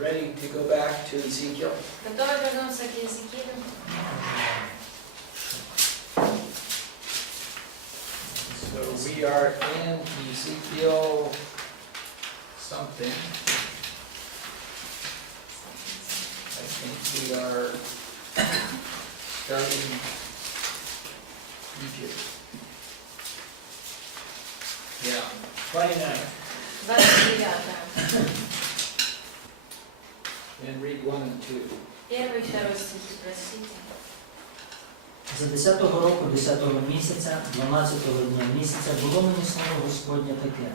ready to go back to Ezekiel? Готовы вернуться к Иезекиилю? So we are in Ezekiel something. I think we are starting Egypt. Yeah, 29. 29. And read 1 and 2. Первый и второй стихи, простите. За 10-го року, 10-го місяця, 12-го дня місяця було мені слово Господнє таке.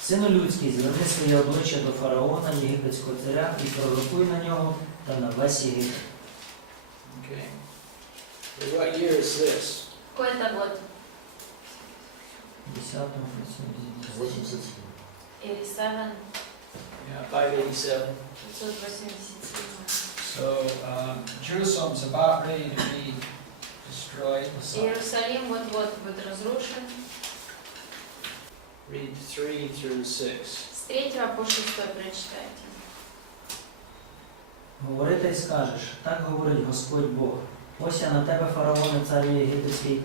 Сину людський, зверни своє обличчя до фараона, єгипетського царя, і пророкуй на нього та на весь Єгипет. Okay. So what year is this? Какой это год? 10-го, 87. 87, Yeah, 587. 587. So Jerusalem's about ready to be destroyed. Иерусалим вот-вот будет разрушен. Read 3 through 6. С 3 по 6 прочитайте. Говори та й скажеш, так говорить Господь Бог. Ось я на тебе, фараоне, царю єгипетський,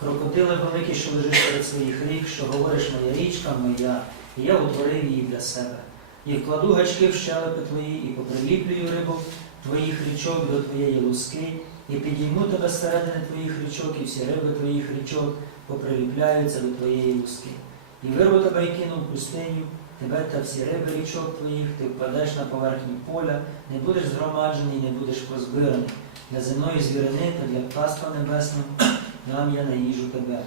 крокодиле великий, що лежиш серед своїх рік, що говориш, моя річка моя, і я утворив її для себе. І вкладу гачки в щелепи твої, і поприліплюю рибу твоїх річок до твоєї луски, і підійму тебе з середини твоїх річок, і всі риби твоїх річок поприліпляються до твоєї луски. І вирву тебе і кину в пустиню, тебе та всі риби річок твоїх, ти впадеш на поверхню поля, не будеш згромаджений, не будеш позбираний. Для земної звірини та для птаства небесного дам я на їжу тебе.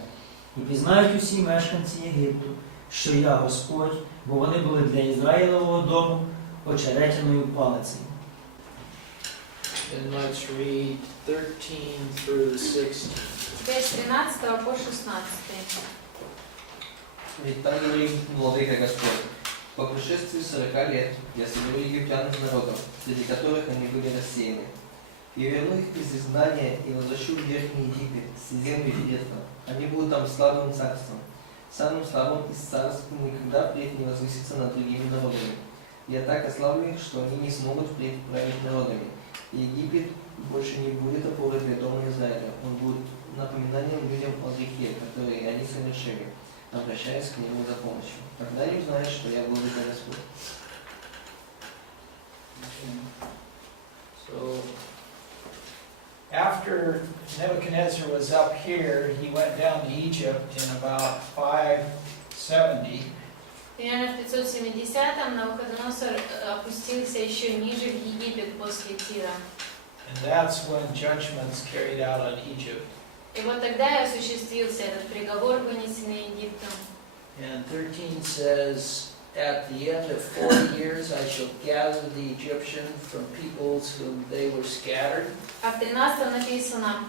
І пізнають усі мешканці Єгипту, що я Господь, бо вони були для Ізраїлового дому очеретяною палицею. Then let's read 13 through 16. Теперь с 13 по 16. Ведь так говорит владыка Господь. По прошествии 40 лет я соберу египтян из народов, среди которых они были рассеяны. И верну их из изгнания и возвращу в Верхний Египет, с земли детства. Они будут там слабым царством. Самым слабым из царств никогда впредь не возвысится над другими народами. Я так ослаблю их, что они не смогут впредь править народами. И Египет больше не будет опорой для дома Израиля. Он будет напоминанием людям о грехе, которые они совершили, обращаясь к нему за помощью. Тогда они узнают, что я владыка Господь. So after Nebuchadnezzar was up here, he went down to Egypt in about 570. Примерно в 570-м Навуходоносор опустился еще ниже в Египет после Тира. And that's when judgment's carried out on Egypt. И вот тогда и осуществился этот приговор, вынесенный Египтом. And 13 says, at the end of 40 years I shall gather the Egyptians from peoples whom they were scattered. А в 13 написано,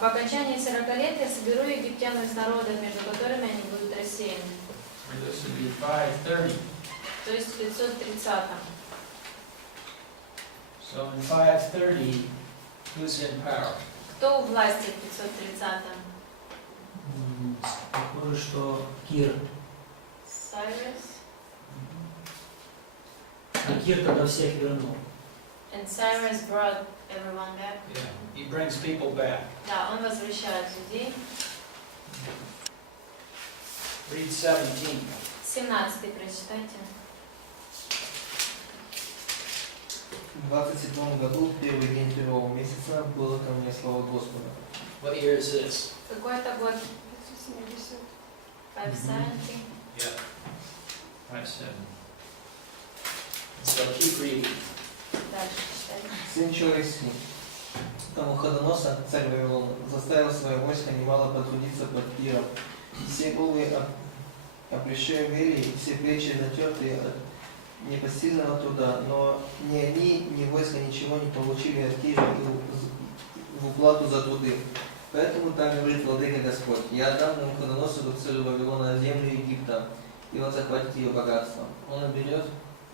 по окончании 40 лет я соберу египтян из народов, между которыми они будут рассеяны. This would be 530. То есть в 530-м. So in 530, who's in power? Кто у власти в 530-м? Похоже, что Кир. Сайрус. А Кир тогда всех вернул. And Cyrus brought everyone back. Yeah. He brings people back. Да, он возвращает людей. Read 17. 17-й прочитайте. В 27 году, в первый день первого месяца, было ко мне слово Господа. What year is this? Какой это год? 570. Yeah. 570. So keep reading. Дальше читайте. Сын человеческий, Навуходоносор, царь Вавилона, заставил свое войско немало потрудиться под Киром. Все головы оплешивели, все плечи натертые от непостижного труда, но ни они, ни войско ничего не получили от Кира в уплату за труды. Поэтому так говорит владыка Господь: я отдам Навуходоносору, царю Вавилона, землю Египта, и он захватит ее богатство. Он оберет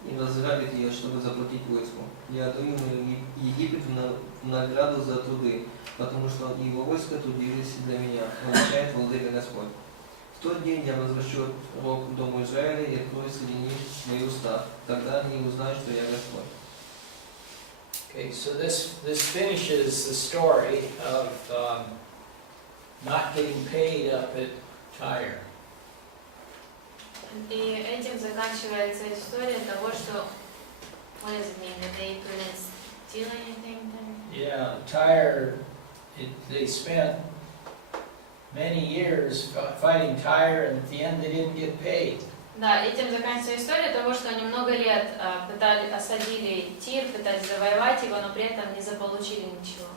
и разграбит ее, чтобы заплатить войску. Я отдаю ему Египет в награду за труды, потому что его войско трудились для меня, обещает владыка Господь. В В тот день я возвращу пророк к дому Израиля и открою среди них мои уста. Тогда они узнают, что я Господь. Okay, so this finishes the story of not getting paid up at Tyre. И этим заканчивается история того, что what does it mean? That they couldn't steal anything then? Yeah, Tyre, they spent many years fighting Tyre, and at the end they didn't get paid. Да, этим заканчивается история того, что они много лет осадили Тир, пытались завоевать его, но при этом не заполучили ничего.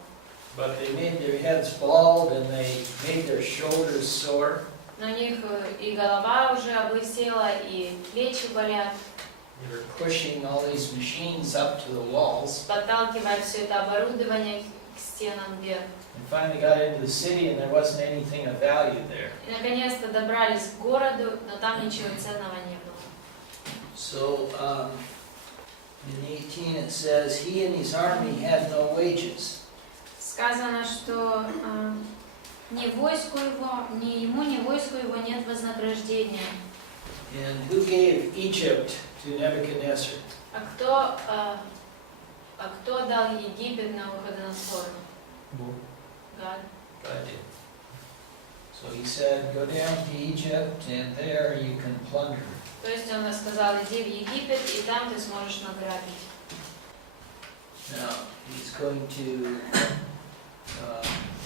But they made their heads bald and they made their shoulders sore. Но у них и голова уже облысела, и плечи болят. They were pushing all these machines up to the walls. Подталкивая все это оборудование к стенам вверх. And finally got into the city and there wasn't anything of value there. И наконец-то добрались к городу, но там ничего ценного не было. So in 18 it says, he and his army had no wages. Сказано, что ни войску его, ни ему, ни войску его нет вознаграждения. And who gave Egypt to Nebuchadnezzar? А кто дал Египет на Навуходоносору? Бог. God. God did. So he said, go down to Egypt and there you can plunder. То есть он сказал, иди в Египет, и там ты сможешь награбить. Now, he's going to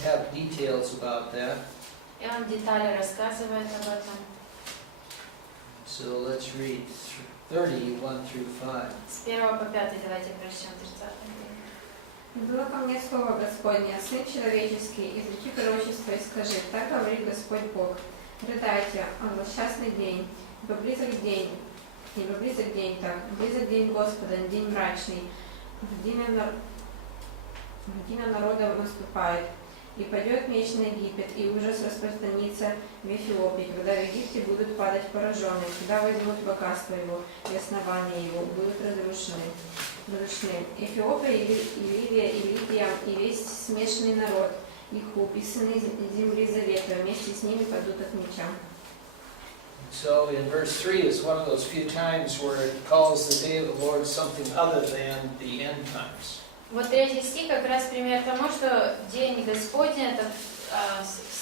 have details about that. И он детали рассказывает об этом. So let's read 30, 1 through 5. С 1 по 5 давайте прочтем 30 день. Было ко мне слово Господне, Сын человеческий, изреки пророчество и скажи, так говорит Господь Бог. Рыдайте, он злосчастный день, ибо близок день так, близок день Господа, день мрачный, година народа наступает, и пойдет меч на Египет, и ужас распространится в Эфиопии, когда в Египте будут падать пораженные, когда возьмут богатство его, и основания его будут разрушены. Эфиопия и Ливия, и Лидия, и весь смешанный народ, их уписанный земли завета, вместе с ними падут от меча. So in verse 3 is one of those few times where it calls the day of the Lord something other than the end times. Вот 3 стих как раз пример тому, что день Господень, это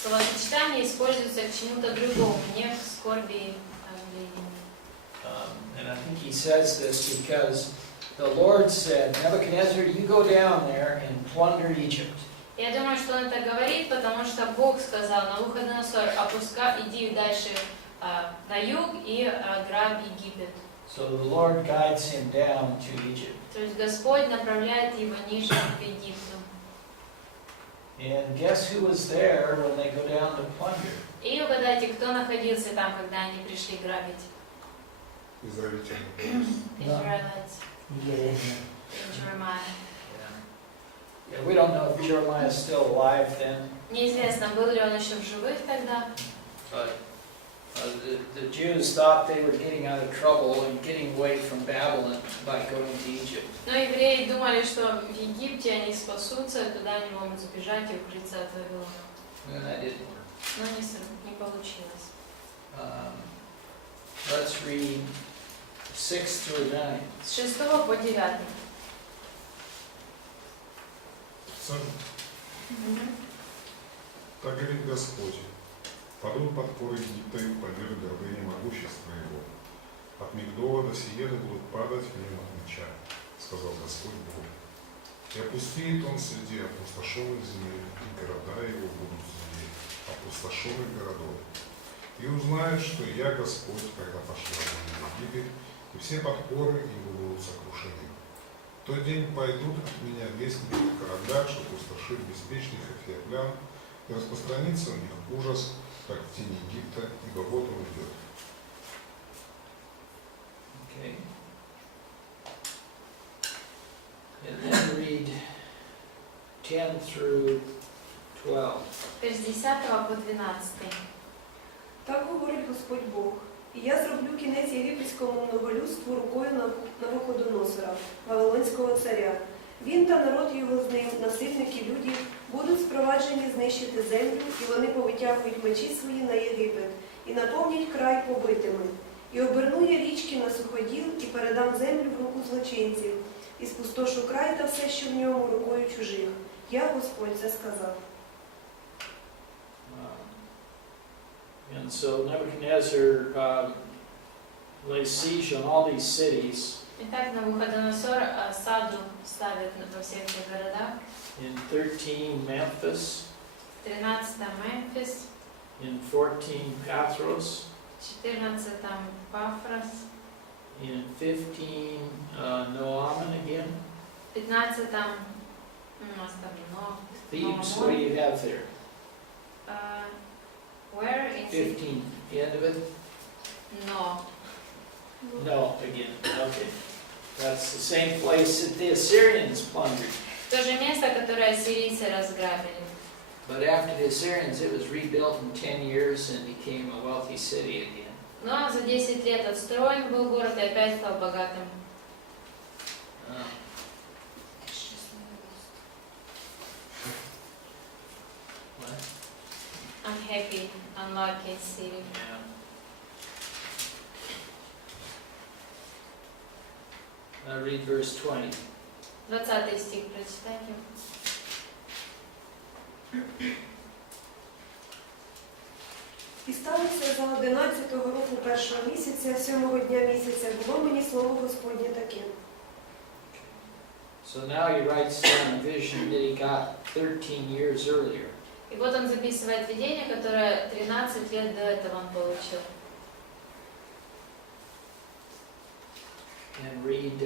словосочетание используется к чему-то другому, не к скорби и объявлению. And I think he says this because the Lord said, Nebuchadnezzar, you go down there and plunder Egypt. Я думаю, что он это говорит, потому что Бог сказал Навуходоносор, иди дальше на юг и грабь Египет. So the Lord guides him down to Egypt. То есть Господь направляет его ниже к Египту. And guess who was there when they go down to plunder? И угадайте, кто находился там, когда они пришли грабить? Израильтяне. Израильтяне. Є. Jeremiah. Yeah, we don't know if Jeremiah is still alive then, Неизвестно, был ли он еще в живых тогда. but the Jews thought they were getting out of trouble and getting away from Babylon by going to Egypt. Но евреи думали, что в Египте они спасутся, туда они могут забежать и укрыться от Вавилона. And that didn't work. Но не получилось. Let's read 6 through 9. С 6 по 9. Так говорит Господь, падут подпоры Египта и упадет гордыня могущества его. От Мигдола до Сиены будут падать в нем от меча, сказал Господь Бог. И опустеет он среди опустошенных земель, и города его будут среди опустошенных городов. И узнают, что я Господь, когда пошел в Египет, и все подпоры его будут сокрушены. В тот день пойдут от меня вестники в городах, чтобы опустошить беспечных эфиоплян, и распространится у них ужас, как в тени Египта, ибо вот он идет. Okay. And then read 10 through 12. Теперь с 10 по 12. Так говорить Господь Бог. І я зроблю кінець єгипетському многолюдству рукою Навуходоносора, Вавилонського царя. Він та народ його з ним, насильники людів, будуть спроваджені знищити землю, і вони повитягують мечі свої на Єгипет, і наповнять край побитими. І оберну я річки на суходіл, і передам землю в руку злочинців, і спустошу край та все, що в ньому, рукою чужих. Я, Господь, це сказав. And so Nebuchadnezzar lays siege on all these cities. Итак, Навуходоносор осаду ставит во всех этих городах. In 13 Memphis, 13 Мемфис, in 14 Pathros, 14 Пафрос, in 15 Noaman again. 15 у нас там Thebes, what do you have there? Where in 15, the end of it? No. No, again, okay. That's the same place that the Assyrians plundered. То же место, которое ассирийцы разграбили. But after the Assyrians, it was rebuilt in 10 years and became a wealthy city again. Ну а за 10 лет отстроен был город и опять стал богатым. What? Unhappy, unlucky city. Yeah. Now read verse 20. 20 стих прочитайте. І сталося за 11-го року першого місяця, 7-го дня місяця, було мені слово Господнє таке. So now he writes down a vision that he got 13 years earlier. И вот он записывает видение, которое 13 лет до этого он получил. And read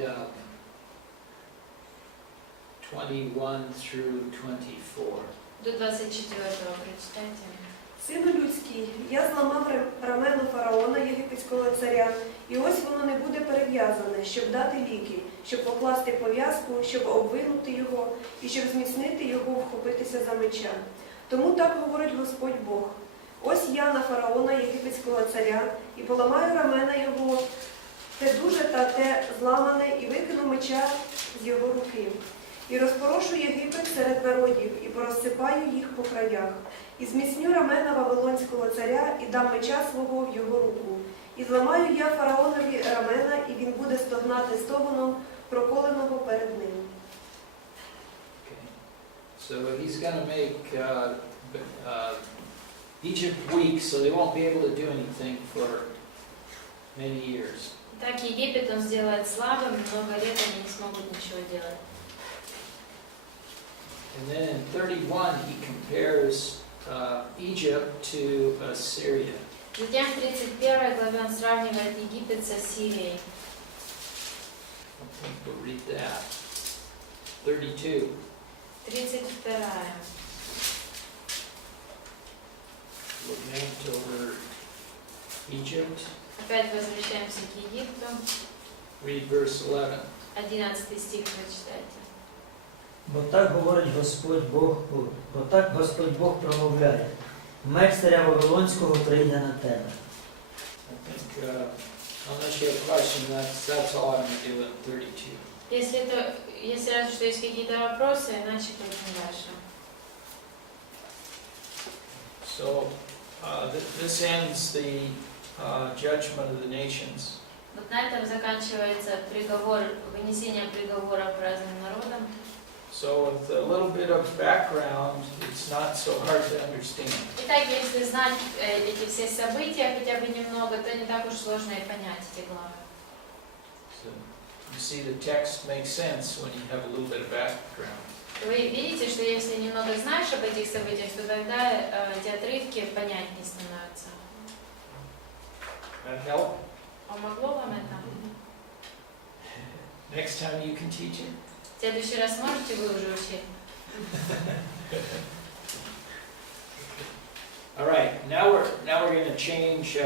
21 through 24. До 24-го прочитайте. Сину людський, я зламав рамено фараона, єгипетського царя, і ось воно не буде перев'язане, щоб дати ліки, щоб покласти пов'язку, щоб обвинути його, і щоб зміцнити його вхопитися за меча. Тому так говорить Господь Бог. Ось я на фараона, єгипетського царя, і поламаю рамена його, те дуже та те зламане, і викину меча з його руки. І розпорошу Єгипет серед народів, і порозсипаю їх по краях. І зміцню рамена Вавилонського царя, і дам меча свого в його руку. І зламаю я фараонові рамена, і він буде стогнати стогоном проколеного перед ним. Okay. So he's going to make Egypt weak, so they won't be able to do anything for many years. Итак, Египет он сделает слабым, много лет они не смогут ничего делать. And then in 31 he compares Egypt to Assyria. Затем в 31 главе он сравнивает Египет с Ассирией. I think we'll read that. 32. 32. Looking over Egypt. Опять возвращаемся к Египту. Read verse 11. 11 стих прочитайте. Бо так говорить Господь Бог, бо так Господь Бог промовляє. Меч царя Вавилонського прийде на тебе. I think, unless you have a question, that's all I'm going to do in 32. Если разве что есть какие-то вопросы, иначе пойдем дальше. So, this ends the judgment of the nations. Вот на этом заканчивается вынесение приговоров разным народам. So with a little bit of background, it's not so hard to understand. Итак, если знать эти все события хотя бы немного, то не так уж сложно и понять эти главы. So you see the text makes sense when you have a little bit of background. Вы видите, что если немного знаешь об этих событиях, то тогда эти отрывки понятнее становятся. That help? Помогло вам это? Next time you can teach it. В следующий раз можете вы уже учить? All right, now we're going to change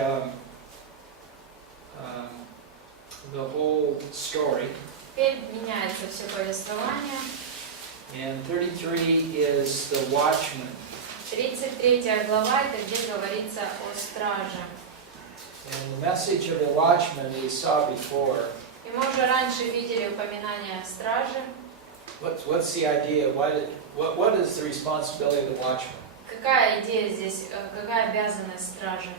the whole story. Теперь меняется все повествование. And 33 is the watchman. 33 глава, это где говорится о страже. And the message of the watchman we saw before. И мы уже раньше видели упоминание о страже. What's the idea? What is the responsibility of the watchman? Какая идея здесь, какая обязанность стражи?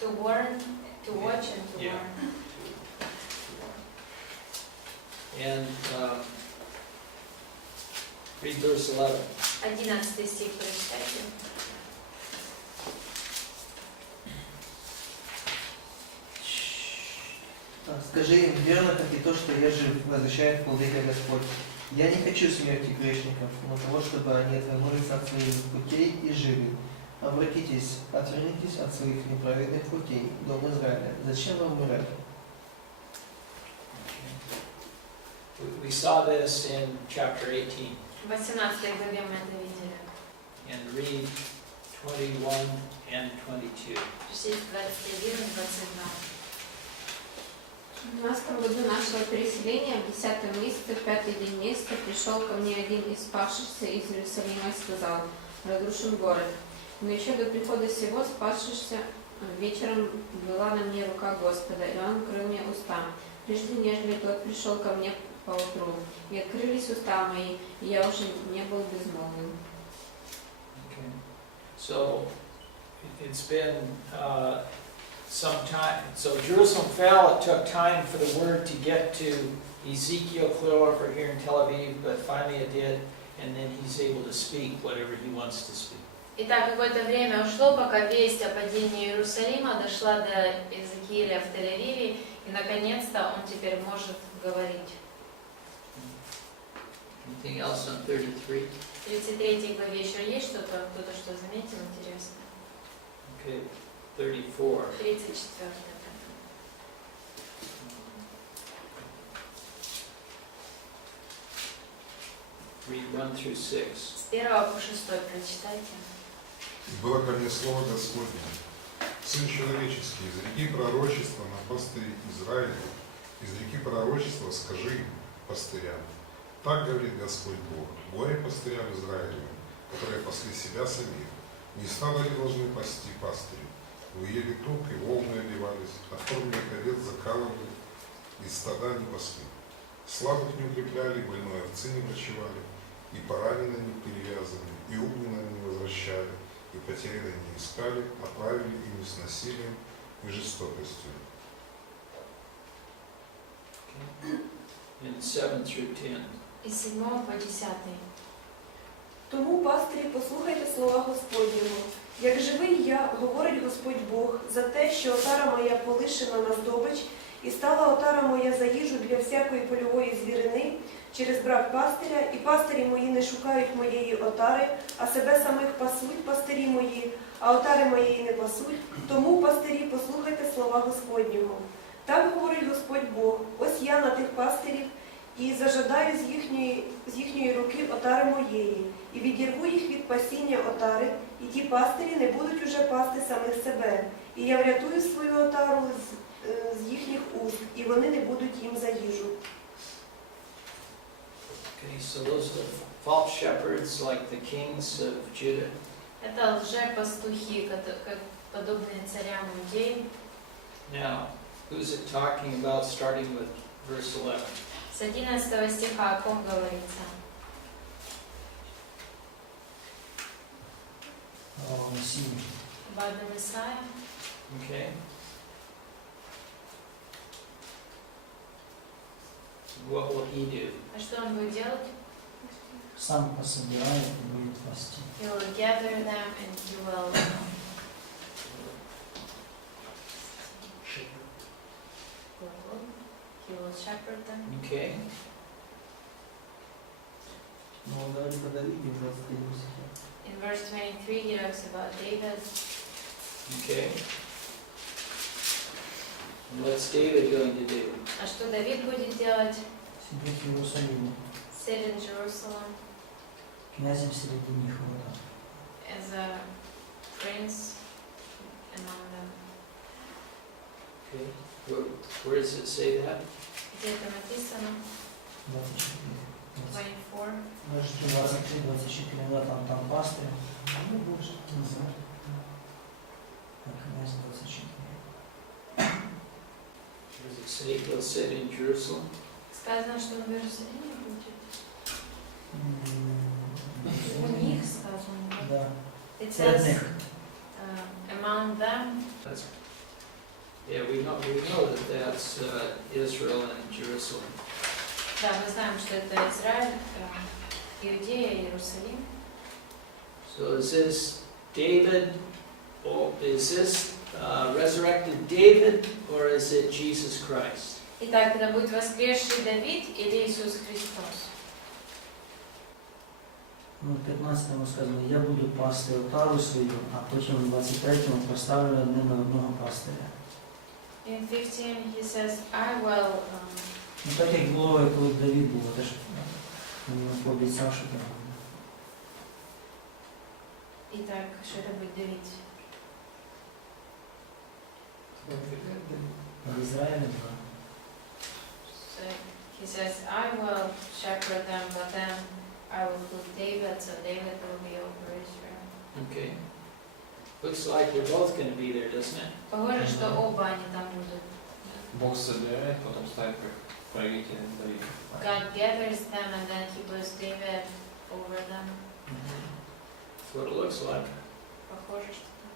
To warn, to watch and to Yeah. warn. And read verse 11. 11 стих прочитайте. Скажи им верно, как и то, что я жив, возвещает владыка Господь. Я не хочу смерти грешников, но того, чтобы они отвернулись от своих путей и жили. Обратитесь, отвернитесь от своих неправедных путей, дом Израиля. Зачем вам умирать? We saw this in chapter 18. В 18 главе мы это видели. And read 21 and 22. Прочтите 21 и 22. В 12 году нашего переселения, в 10 месяце, в 5-й день месяца, пришел ко мне один из спасшихся из Иерусалима и сказал: разрушен город. Но еще до прихода сего спасшихся вечером была на мне рука Господа, и он открыл мне уста, прежде нежели тот пришел ко мне поутру. И открылись уста мои, и я уже не был безмолвен. Okay. So it's been some time. So Jerusalem fell. It took time for the word to get to Ezekiel clear over here in Tel Aviv, but finally it did, and then he's able to speak whatever he wants to speak. Итак, какое-то время ушло, пока весть о падении Иерусалима дошла до Иезекииля в Тель-Авиве, и наконец-то он теперь может говорить. Anything else on 33? В 33 главе еще есть что-то, кто-то что заметил интересное? Okay, 34. 34. Read 1 through 6. С 1 по 6 прочитайте. Было ко мне слово Господне: Сын человеческий, изреки пророчество на пастыре Израиля, изреки пророчество скажи им, пастырям. Так говорит Господь Бог: горе пастырям Израилевым, которые пасли себя самих. Не стало ли должны пасти пастыри? Вы ели тук, и волны одевались, откормленных овец закалывали, и стада не пасли. Слабых не укрепляли, больной овцы не врачевали, и пораненные не перевязаны, и угнанные не возвращали, и потерянные не искали, а правили ими с насилием и жестокостью. And 7 through 10. Из 7 по 10. Тому, пастирі, послухайте слова Господнього. Як живий я, говорить Господь Бог, за те, що отара моя полишена на здобич, і стала отара моя за їжу для всякої польової звірини, через брак пастиря, і пастирі мої не шукають моєї отари, а себе самих пасуть пастирі мої, а отари моєї не пасуть. Тому, пастирі, послухайте слова Господнього. Так говорить Господь Бог: ось я на тих пастирів, і зажадаю з їхньої руки отари моєї, і відірву їх від пасіння отари, і ті пастирі не будуть уже пасти самих себе. І я врятую свою отару з їхніх уст, і вони не будуть їм за їжу. Okay, so those are false shepherds like the kings of Judah. Это лже-пастухи, как подобные царям Иудеи. Now, who's it talking about starting with verse 11? С 11 стиха о ком говорится? О Месії. About the Messiah. Okay. What will he do? А что он будет делать? Сам пособирає і буде пасти. He will gather them and he will shepherd them. Okay. Ну, он говорит о Давиде в 23 стихе. In verse 23 he talks about David. Okay. And what's David going to do? А что Давид будет делать? Сидить в Єрусалимі, Sit in Jerusalem князем серед них вода. as a prince among them. Okay. Where does it say that? Где это написано? 24. 24. Може 23-24, да, там пастир. Ну, більше, не знаю. Так, князь 24. Does it say he'll sit in Jerusalem? Сказано, что он в Иерусалиме будет. М, У них сказано. Да. It Серед says них. That's, yeah, we know that that's Israel and Jerusalem. Да, мы знаем, что это Израиль, Иудея, Иерусалим. So is this David, or is this resurrected David, or is it Jesus Christ? Итак, это будет воскресший Давид или Иисус Христос? Ну, в 15-му сказано, я буду пасти отару свою, а потім в 23-му поставлю над ними одного пастиря. In 15 he says, I will... Ну, так як було, коли Давид був, теж він пообіцяв, що так буде. Итак, что это будет Давид? В Ізраїлі, да. So he says, I will shepherd them, but then I will put David, so David will be over Israel. Okay. Looks like they're both going to be there, doesn't it? Похоже, что оба они там будут. Бог собирает, потом ставит как правителя Давида. God gathers them and then he puts David over them. That's what it looks like. Похоже, что так.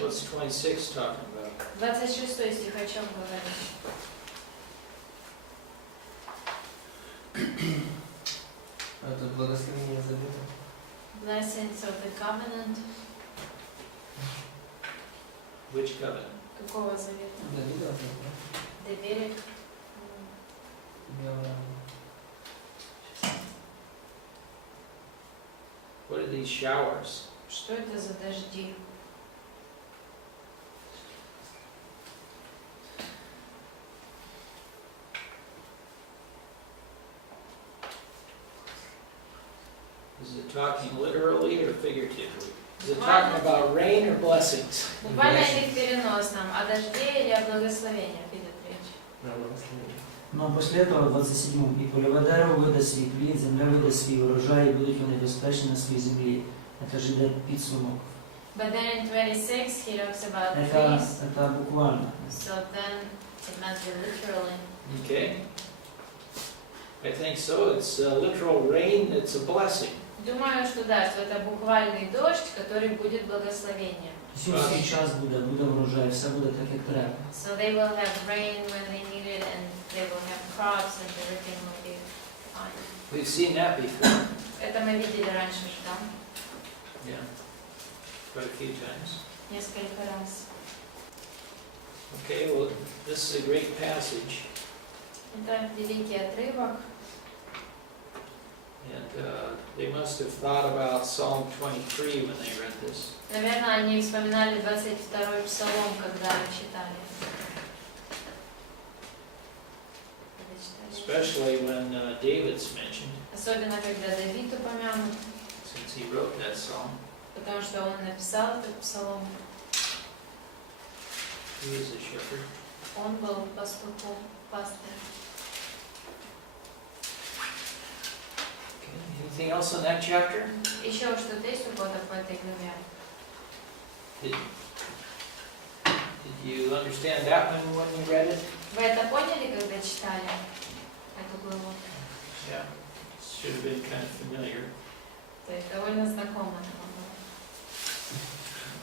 What's 26 talking about? 26 стих о чем говорит? Это благословение завета. Blessings of the covenant. Which covenant? Какого завета? Давида, Доверие. What are these showers? Что это за дожди? Is it talking literally or figuratively? Is it talking about rain or blessings? Буквально или в переносном, о дожде или о благословениях идет речь? На благословение. Ну, після того, 27-му, і польове дерево вида свій плід, земля вида свій урожай, і будуть вони безпечні на своїй землі. Це ж іде підсумок. But then in 26 he talks about Це trees, буквально. so then it must be literally. Okay. I think so. It's literal rain. It's a blessing. Думаю, что да, что это буквальный дождь, который будет благословением. Всій час буде врожай, все буде так, як треба. So they will have rain when they need it, and they will have crops, and everything will be fine. We've seen that before. Это мы видели раньше, что Yeah. Quite a few times. несколько раз. Okay. Well, this is a great passage. Это великий отрывок. And they must have thought about Psalm 23 when they read this. Наверное, они вспоминали 22-й псалом, когда читали. Especially when David's mentioned, Особенно, когда Давид упомянут, since he wrote that psalm. потому что он написал этот псалом. He was a shepherd. Он был пастухом, пастырем. Okay. Anything else in that chapter? Еще что-то есть у Бога в этой главе? Did you understand that one when you read it? Вы это поняли, когда читали эту главу? Yeah. Should have been kind of familiar. То есть довольно знакомо нам было.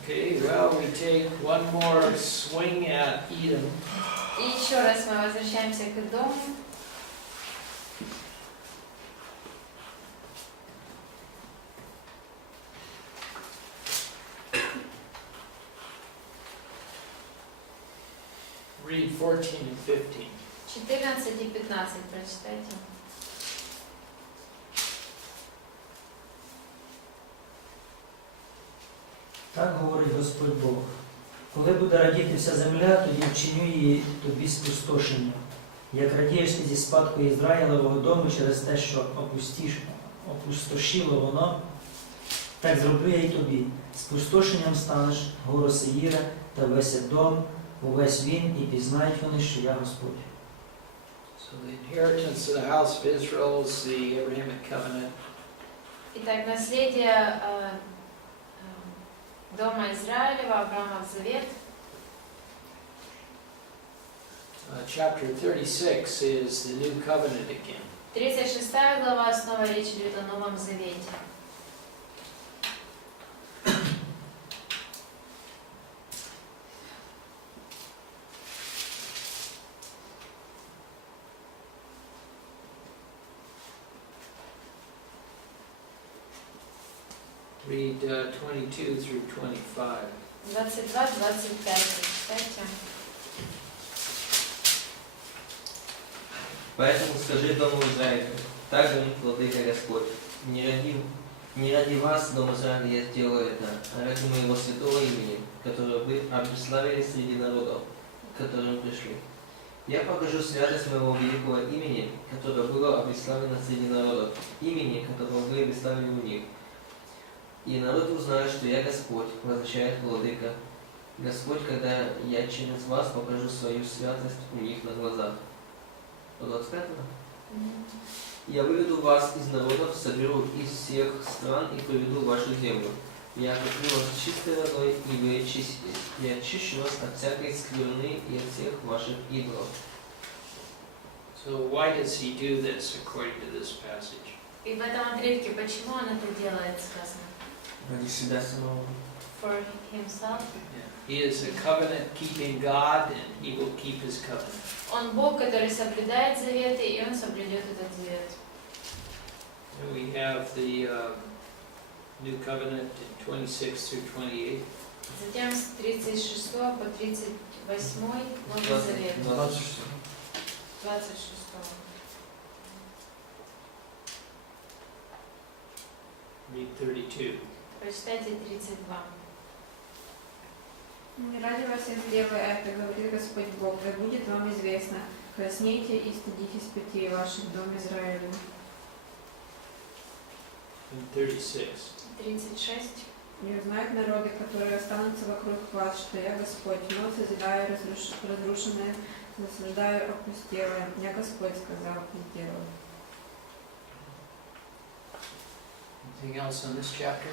Okay, well, we take one more swing at Edom. И еще раз мы возвращаемся к Эдому. Read 14 and 15. 14 и 15 прочитайте. Так говорить Господь Бог. Коли буде радіти вся земля, тоді вчиню її тобі спустошення. Як радієш ти зі спадку Ізраїлевого дому через те, що опустошило воно, так зроблю я й тобі. Спустошенням станеш, гору Сеїра та весь Едом, увесь він, і пізнають вони, що я Господь. So the inheritance of the house of Israel is the Abrahamic covenant. Итак, наследие дома Израилева, Авраамов завет. Chapter 36 is the new covenant again. 36 глава, снова речь идет о Новом Завете. Read 22 through 25. 22-25, прочитайте. Поэтому скажи дому Израиля, так говорит Владыка Господь, не ради вас, дом Израиля, я сделаю это, а ради моего святого имени, которое вы обеславили среди народов, к которым пришли. Я покажу святость моего великого имени, которое было обеславлено среди народов, имени, которого вы обеславили у них. И народ узнает, что я Господь, возвещает Владыка Господь, когда я через вас покажу свою святость у них на глазах. 25. Я выведу вас из народов, соберу из всех стран и приведу в вашу землю. Я окуплю вас чистой водой, и вы очиститесь. Я очищу вас от всякой скверны и от всех ваших идолов. So why does he do this according to this passage? И в этом отрывке, почему он это делает, сказано? Ради себя самого. For himself. He is a covenant-keeping God, and he will keep his covenant. Он Бог, который соблюдает заветы, и он соблюдет этот завет. And we have the new covenant in 26 through 28. Затем с 36 по 38 Новый Завет. 26. 26. Read 32. Прочитайте 32. «Не ради вас я сделаю это, говорит Господь Бог, да будет вам известно, краснейте и стыдитесь путей ваших, дом Израилю». And 36. 36. «Не узнают народы, которые останутся вокруг вас, что я Господь, но созидаю разрушенное, наслаждаю опустелое. Я Господь сказал и сделал». Anything else on this chapter?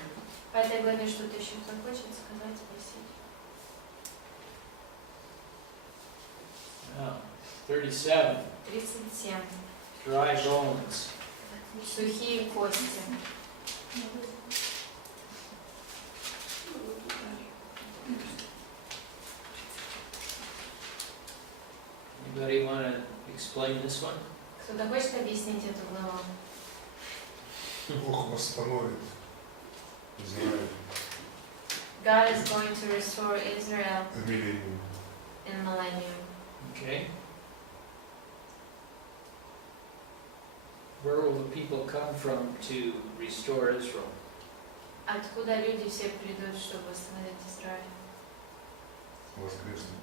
По этой главе что-то еще кто хочет сказать, спросить? 37. 37. Dry bones. Сухие кости. Anybody want to explain this one? Кто-то хочет объяснить эту главу? Бог восстановит Израиль God is going to restore Israel в миллениум. in millennium. Okay. Where will the people come from to restore Israel? Откуда люди все придут, чтобы восстановить Израиль? Воскреснет.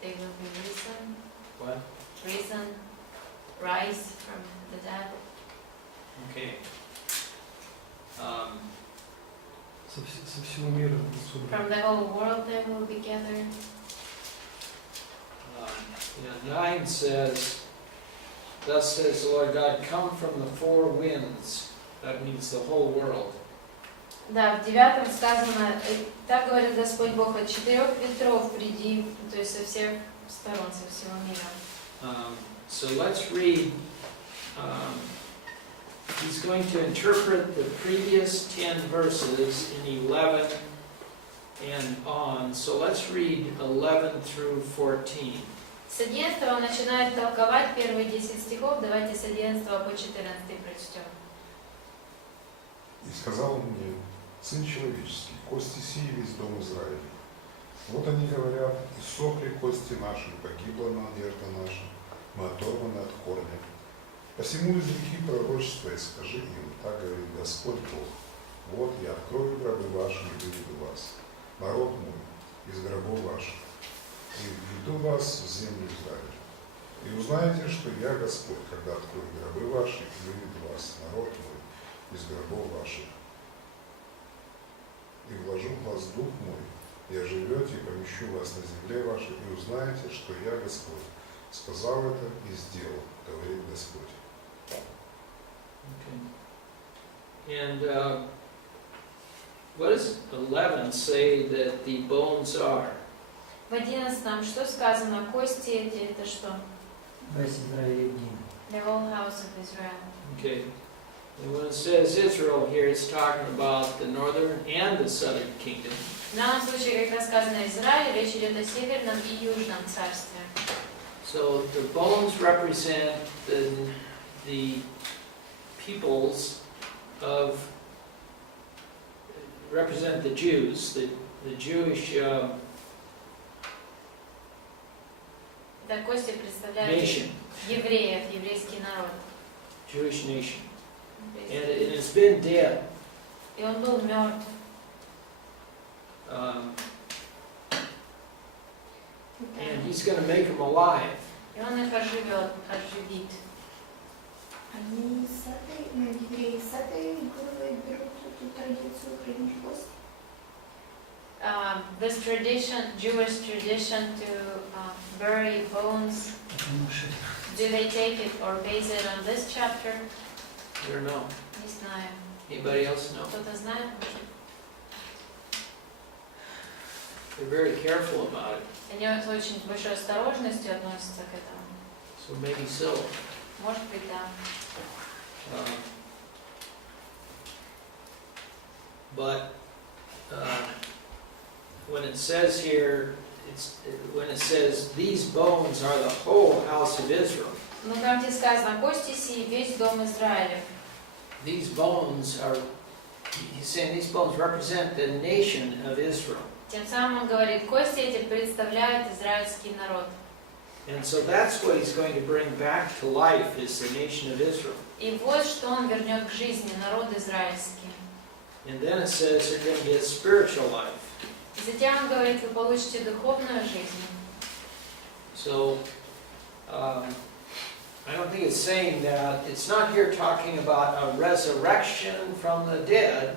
They will be risen, What? rise from the dead. Okay. Со всего мира. From the whole world they will be gathered. 9 says, "Thus says the Lord God, come from the four winds." That means the whole world. Да, в 9 сказано, так говорит Господь Бог, от 4 ветров приди, то есть со всех сторон, со всего мира. So let's read. He's going to interpret the previous 10 verses in 11 and on. So let's read 11 through 14. С 11 он начинает толковать первые 10 стихов, давайте с 11 по 14 прочтем. И сказал он мне: Сын человеческий, кости сии весь дом Израиля. Вот они говорят: иссохли кости наши, погибла надежда наша, мы оторваны от корня. Посему изреки пророчества и скажи им: так говорит Господь Бог: вот я открою гробы ваши и выведу вас, народ мой, из гробов ваших, и введу вас в землю Израиля. И узнаете, что я Господь, когда открою гробы ваши и выведу вас, народ мой, из гробов ваших, и вложу в вас дух мой, и оживете, и помещу вас на земле вашей, и узнаете, что я Господь. Сказал это и сделал, говорит Господь. Okay. And what does 11 say that the bones are? В 11 что сказано? Кости эти, это что? Весь Израиль дім. The whole house of Israel. Okay. And when it says Israel here, it's talking about the northern and the southern kingdom. В данном случае, когда сказано Израиль, речь идет о северном и южном царстве. So the bones represent the peoples of represent the Jews, the Jewish Это кости представляют nation, евреев, еврейский народ. Jewish nation. And it's been dead. И он был мертв. And he's going to make them alive. И он их оживит. Они с этой, евреи с этой главы берут эту традицию хранить кость. This tradition, Jewish tradition to bury bones, do they take it or base it on this chapter? I don't know. Не знаю. Anybody else know? Кто-то знает? They're very careful about it. Они с очень большой осторожностью относятся к этому. So maybe so. Может быть, да. But when it says here, when it says these bones are the whole house of Israel. Но там, где сказано, кости сии весь дом Израиля. These bones are, he's saying these bones represent the nation of Israel. Тем самым он говорит, кости эти представляют израильский народ. And so that's what he's going to bring back to life, is the nation of Israel. И вот что он вернет к жизни, народ израильский. And then it says they're going to get spiritual life. И затем он говорит, вы получите духовную жизнь. So, I don't think it's saying that, it's not here talking about a resurrection from the dead.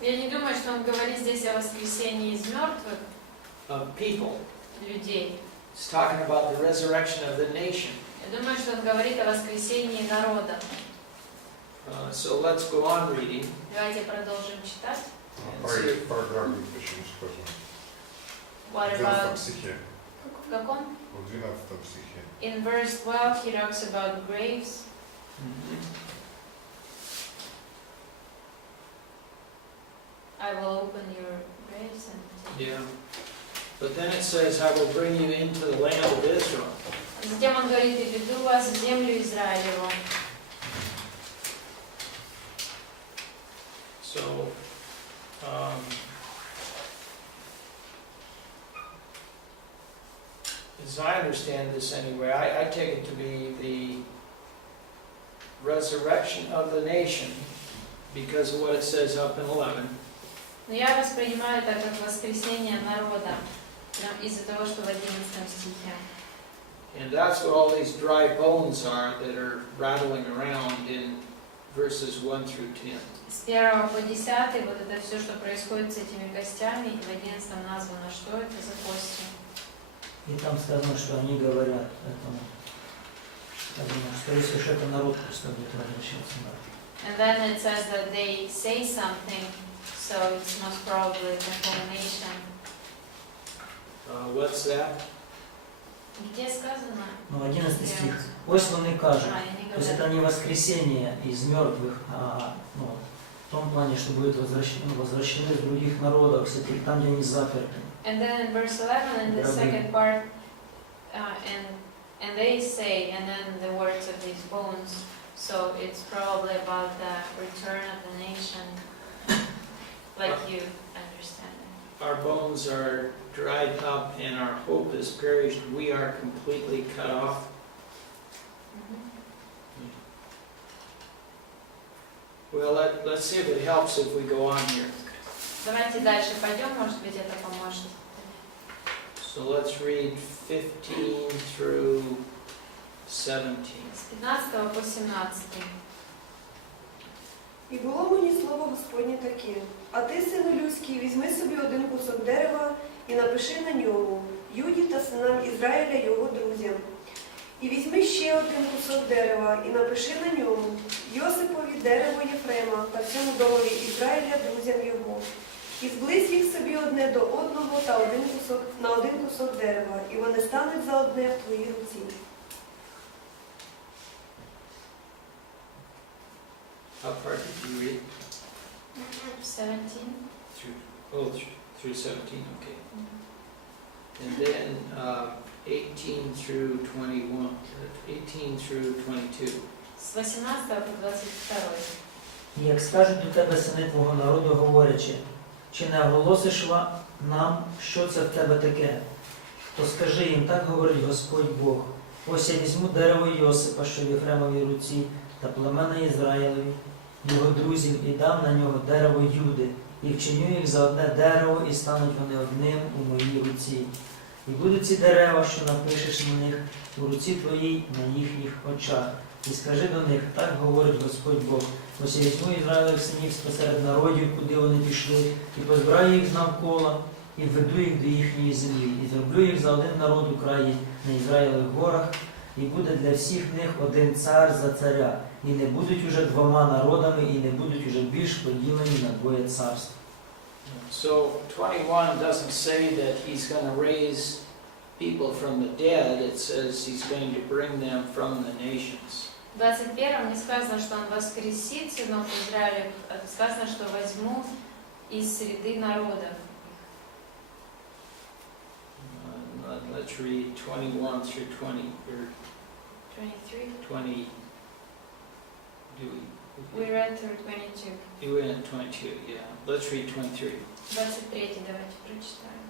Я не думаю, что он говорит здесь о воскресении из мертвых Of people. людей. It's talking about the resurrection of the nation. Я думаю, что он говорит о воскресении народа. So let's go on reading. Давайте продолжим читать. Параграф еще не скажем. What В 12 about... стихе. В каком? В 12 стихе. In verse 12 he talks about graves. I will open your graves and... Yeah. But then it says, I will bring you into the land of Israel. Затем он говорит, и веду вас в землю Израилеву. So, as I understand this anyway, I take it to be the resurrection of the nation because of what it says up in 11. Но я воспринимаю это как воскресение народа, из-за того, что в 11 стихе. And that's what all these dry bones are that are rattling around in verses 1 through 10. С 1 по 10 вот это все, что происходит с этими костями, и в 11 названо, что это за кости. И там сказано, что они говорят этому. Сказано, что если уж это народ, просто будет возвращаться народ. And then it says that they say something, so it's most probably the whole nation. What's that? Где сказано? Ну, 11 стих. Ось вони кажуть. Они То есть это говорят. не воскресение из мертвых, а в том плане, что будет возвращены из других народов, всяких там, где они заперты. And then in verse 11, in the second part, and they say, and then the words of these bones, so it's probably about the return of the nation, like you understand it. Our bones are dried up and our hope is perished. We are completely cut off. Well, let's see if it helps if we go on here. Давайте дальше пойдем, может быть, это поможет. So let's read 15 through 17. С 15 по 17. І було мені слово Господнє таке: а ти, сину людський, візьми собі один кусок дерева і напиши на ньому Юді та синам Ізраїля його друзям. І візьми ще один кусок дерева і напиши на ньому Йосипові дерево Єфрема та всьому домові Ізраїля друзям його. І зблизь їх собі одне до одного та на один кусок дерева, і вони стануть за одне в твоїй руці. How far did you read? 17. Through 17, okay. And then 18 through 21, 18 through 22. С 18 по 22. І як скажуть до тебе сини твого народу, говорячи, Чи не оголосиш нам, що це в тебе таке? То скажи їм, так говорить Господь Бог. Ось я візьму дерево Йосипа, що в Єфремовій руці, та племена Ізраїлеві, його друзів, і дам на нього дерево Юди, і вчиню їх за одне дерево, і стануть вони одним у моїй руці. І будуть ці дерева, що напишеш на них, у руці твоїй на їхніх очах. І скажи до них, так говорить Господь Бог. Ось я візьму Ізраїлевих синів посеред народів, куди вони пішли, і позбираю їх навколо, і введу їх до їхньої землі, і зроблю їх за один народ у краї на Ізраїлевих горах, і буде для всіх них один цар за царя, і не будуть уже двома народами, і не будуть уже більш поділені на двоє царств. So 21 doesn't say that he's going to raise people from the dead. It says he's going to bring them from the nations. В 21 не сказано, что он воскресит сынов Израиля, а сказано, что возьму из среды народов. Let's read 21 through 20, or 23. 20. We read through 22. You went at 22, yeah. Let's read 23. 23 давайте прочитаем.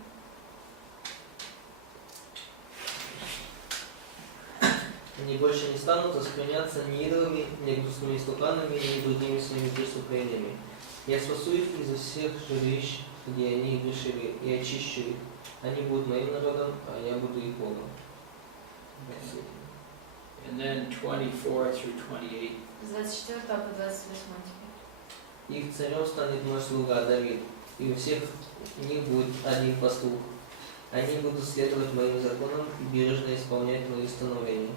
Они больше не станут оскверняться ни идолами, ни гнусными истуканами, ни другими своими преступлениями. Я спасу их из всех жилищ, где они грешили, и очищу их. Они будут моим народом, а я буду их Богом. And then 24 through 28. С 24 по 28 теперь. Их царем станет мой слуга Давид, и у всех них будет один пастух. Они будут следовать моим законам и бережно исполнять мои установления.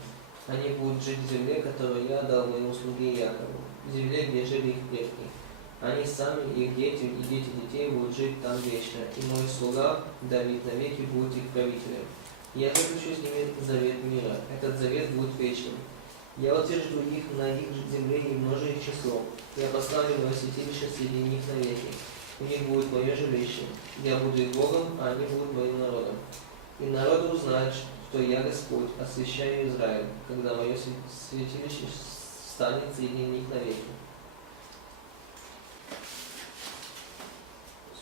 Они будут жить в земле, которую я дал моему слуге Якову, в земле, где жили их предки. Они сами, их дети и дети детей будут жить там вечно, и мой слуга Давид навеки будет их правителем. Я заключу с ними завет мира, этот завет будет вечным. Я утвержду их на их земле и множу их числом. Я поставлю мое святилище среди них навеки. У них будет мое жилище. Я буду их Богом, а они будут моим народом. И народы узнают, что я Господь, освящаю Израиль, когда мое святилище станет среди них навеки.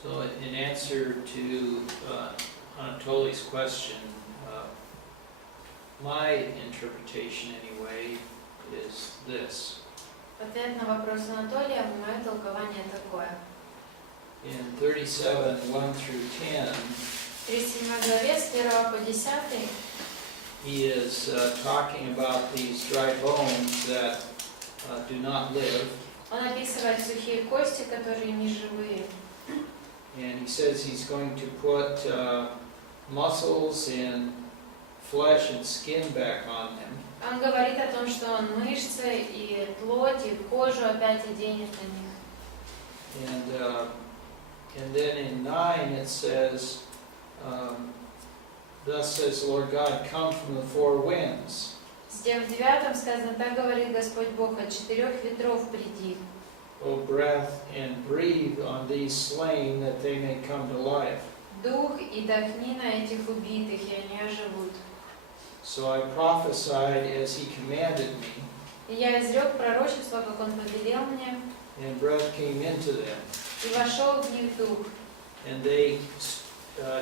So in answer to Anatoly's question, my interpretation anyway is this. Ответ на вопрос Анатолия, мое толкование такое. In 37, 1 through 10, В 37 главе с 1 по 10 he is talking about these dry bones that do not live. он описывает сухие кости, которые не живые. And he says he's going to put muscles and flesh and skin back on them. Он говорит о том, что он мышцы и плоть, и кожу опять оденет на них. And then in 9 it says, thus says the Lord God, come from the four winds. Затем в 9 сказано, так говорит Господь Бог, от 4 ветров приди. O breath, and breathe on these slain that they may come to life. Дух и дохни на этих убитых, и они оживут. So I prophesied as he commanded me, И я изрек пророчество, как он повелел мне, and breath came into them. и вошел в них дух. And they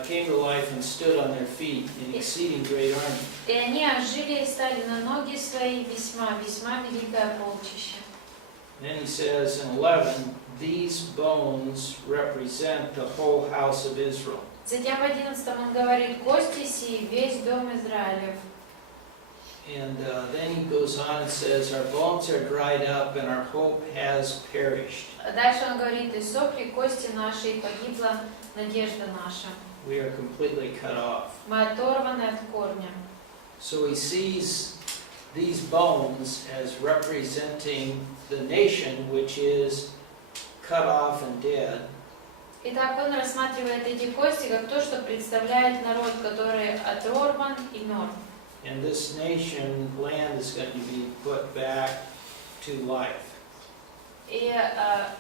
came to life and stood on their feet, an exceeding great army. И они ожили и стали на ноги свои весьма, весьма великое полчище. Then he says in 11, these bones represent the whole house of Israel. Затем в 11 он говорит, кости сии, весь дом Израилев. And then he goes on and says, our bones are dried up and our hope has perished. Дальше он говорит, иссохли кости наши, и погибла надежда наша. We are completely cut off. Мы оторваны от корня. So he sees these bones as representing the nation which is cut off and dead. Итак, он рассматривает эти кости как то, что представляет народ, который оторван и мертв. And this nation, land, is going to be put back to life. И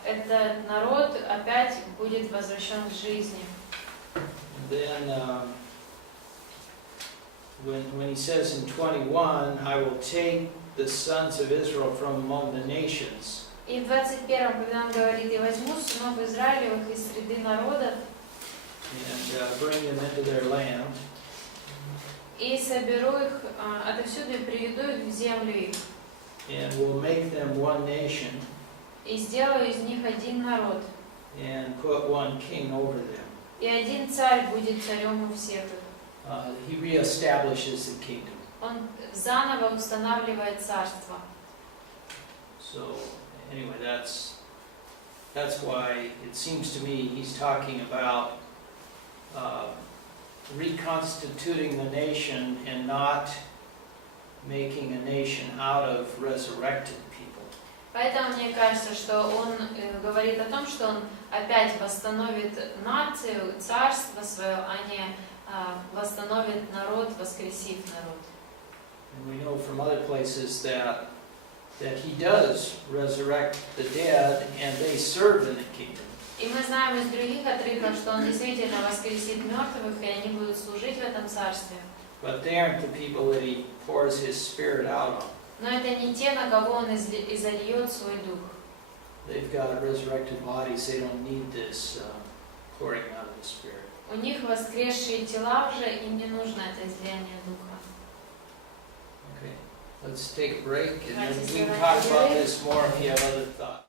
этот народ опять будет возвращен к жизни. And then when he says in 21, I will take the sons of Israel from among the nations. И в 21-м, когда он говорит, «И возьму сынов Израилевых из среды народа and bring them into their land, и соберу их отовсюду и приведу их в землю их, and will make them one nation, и сделаю из них один народ, and put one king over them." и один царь будет царем у всех их». He reestablishes the kingdom. Он заново устанавливает царство. So anyway, that's why it seems to me he's talking about reconstituting the nation and not making a nation out of resurrected people. Поэтому мне кажется, что он говорит о том, что он опять восстановит нацию, царство свое, а не восстановит народ, воскресив народ. And we know from other places that he does resurrect the dead and they serve in the kingdom. И мы знаем из других отрывков, что он действительно воскресит мертвых, и они будут служить в этом царстве. But they aren't the people that he pours his spirit out on. Но это не те, на кого он изольет свой дух. They've got resurrected bodies. They don't need this pouring out of the spirit. У них воскресшие тела уже, им не нужно это излияние духа. Okay, let's take a break and then we can talk about this more if you have other thoughts.